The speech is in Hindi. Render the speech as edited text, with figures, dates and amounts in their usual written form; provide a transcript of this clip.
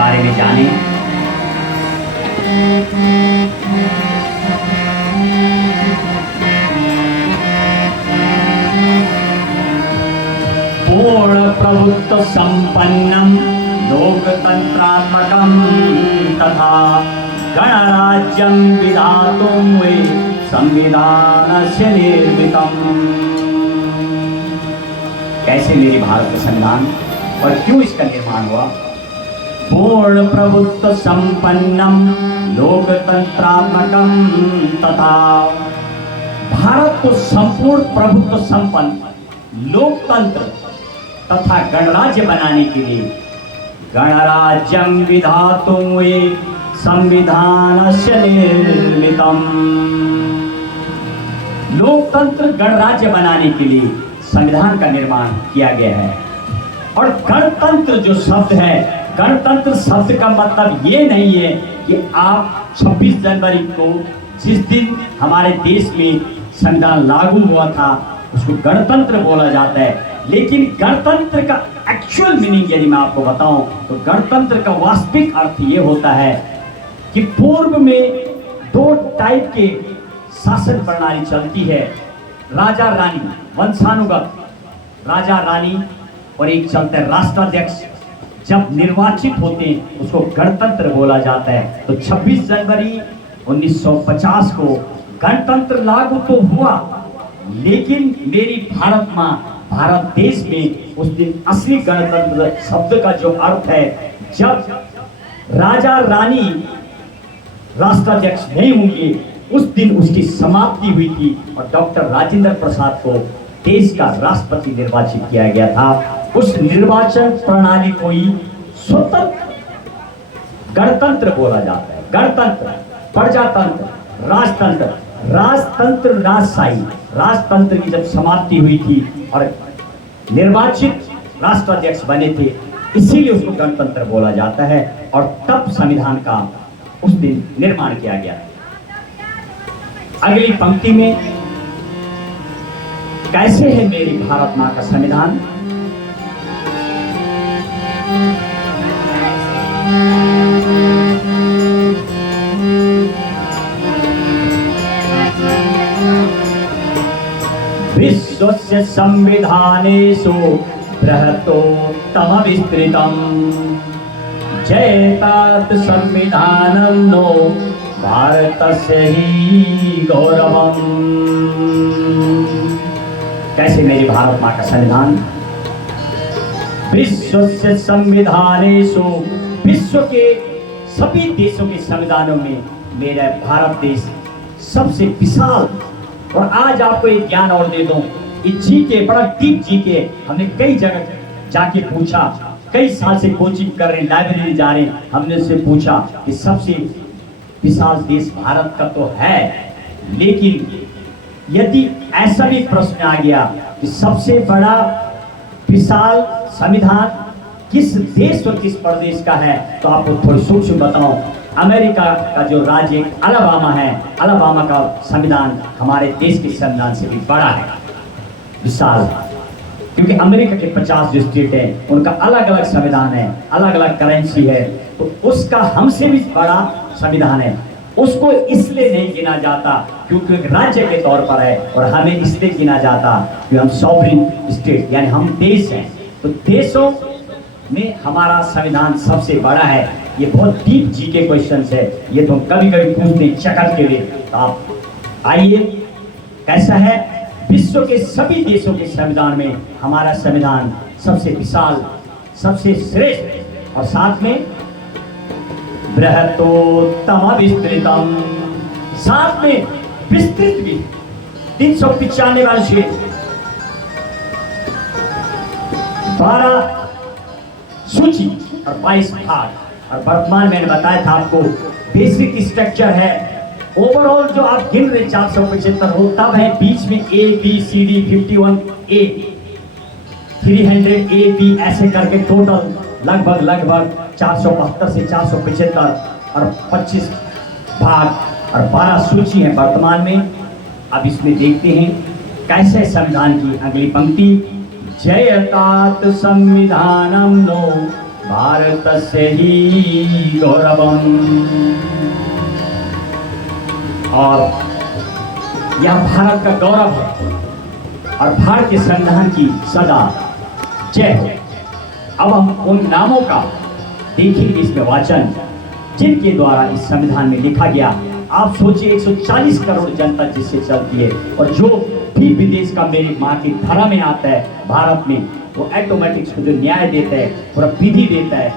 बारे में जानें। पूर्ण प्रभुत्व संपन्नम लोकतंत्रात्मकम तथा गणराज्यम विधातुं वे संविधानस्य निर्मितम्। कैसे मेरी भारत का संविधान और क्यों इसका निर्माण हुआ? पूर्ण प्रभुत्व संपन्नम लोकतंत्रात्मकम तथा, भारत को संपूर्ण प्रभुत्व संपन्न लोकतंत्र तथा गणराज्य बनाने के लिए गणराज्यम विधातुं वे संविधानस्य निर्मितम्। लोकतंत्र गणराज्य बनाने के लिए संविधान का निर्माण किया गया है। और गणतंत्र जो शब्द है, गणतंत्र शब्द का मतलब ये नहीं है कि आप 26 जनवरी को जिस दिन हमारे देश में संविधान लागू हुआ था उसको गणतंत्र बोला जाता है। लेकिन गणतंत्र का एक्चुअल मीनिंग यदि मैं आपको बताऊं तो गणतंत्र का वास्तविक अर्थ ये होता है कि पूर्व में दो टाइप के शासन प्रणाली चलती है, राजा रानी, वंशानुगत राजा रानी, और एक चलता है राष्ट्राध्यक्ष। जब निर्वाचित होते हैं उसको गणतंत्र बोला जाता है। तो 26 जनवरी 1950 को गणतंत्र लागू तो हुआ, लेकिन मेरी भारत माँ भारत देश में उस दिन असली गणतंत्र शब्द का जो अर्थ है, जब राजा रानी राष्ट्राध्यक्ष नहीं होंगे उस दिन उसकी समाप्ति हुई थी और डॉक्टर राजेंद्र प्रसाद को देश का राष्ट्रपति निर्वाचित किया गया था। उस निर्वाचन प्रणाली को ही स्वतंत्र गणतंत्र बोला जाता है। गणतंत्र, प्रजातंत्र, राजतंत्र, राजतंत्र राजशाही, राजतंत्र की जब समाप्ति हुई थी और निर्वाचित राष्ट्राध्यक्ष बने थे, इसीलिए उसको गणतंत्र बोला जाता है। और तब संविधान का उस दिन निर्माण किया गया। अगली पंक्ति में कैसे है मेरी भारत मां का संविधान? विश्वस्य संविधानेषु बृहत्तोत्तम विस्तृतम् जयतात संविधानं नो भारतस्य ही गौरवम्। कैसे मेरी भारत मां का संविधान? विश्वस्य संविधानेषु, विश्व के सभी देशों के संविधानों में मेरा भारत देश सबसे विशाल। और आज आपको एक ज्ञान और दे दूं, जी के बड़ा डीप जी के हमने कई जगह जाके पूछा, कई साल से कोचिंग कर रहे हैं, लाइब्रेरी जा रहे हैं, हमने उससे पूछा कि सबसे विशाल देश भारत का तो है, लेकिन यदि ऐसा भी प्रश्न आ गया कि सबसे बड़ा विशाल संविधान किस देश और किस प्रदेश का है, तो आपको थोड़ी सूक्ष्म बताऊं। अमेरिका का जो राज्य अलाबामा है, अलाबामा का संविधान हमारे देश के संविधान से भी बड़ा है, विशाल। क्योंकि अमेरिका के 50 जो स्टेट है उनका अलग अलग संविधान है, अलग अलग करेंसी है, तो उसका हमसे भी बड़ा संविधान है। उसको इसलिए नहीं गिना जाता क्योंकि एक राज्य के तौर पर है, और हमें इसलिए गिना जाता कि हम सॉवरेन स्टेट यानी हम देश हैं। तो देशों में हमारा संविधान सबसे बड़ा है। ये बहुत डीप जी के क्वेश्चन है, ये तो कभी कभी पूछते चकर के लिए। तो आप आइए, कैसा है? विश्व के सभी देशों के संविधान में हमारा संविधान सबसे विशाल, सबसे श्रेष्ठ, और साथ में बृहत्तोत्तम विस्तृतम, साथ में विस्तृत भी 395 अनुच्छेद, 12 सूची और 22 भाग। और वर्तमान मैंने बताया था आपको बेसिक स्ट्रक्चर है। ओवरऑल जो आप गिन रहे 475 हो, तब है बीच में A B C D 51A 300 A B ऐसे करके टोटल लगभग 472 से 475 और 25 भाग और 12 सूची है वर्तमान में। अब इसमें देखते हैं कैसे संविधान की अगली पंक्ति, जयतात संविधानम नो भारतस्य हि गौरवम्। और यह भारत का गौरव है और भारतीय संविधान की सदा जय हो। अब हम उन नामों का देखेंगे इसमें वाचन जिनके द्वारा इस संविधान में लिखा गया। आप सोचिए 140 करोड़ जनता जिससे चलती है और जो भी विदेश का मेरी माँ की धरा में आता है भारत में, वो ऑटोमेटिक उसको जो न्याय देता है, पूरा विधि देता है,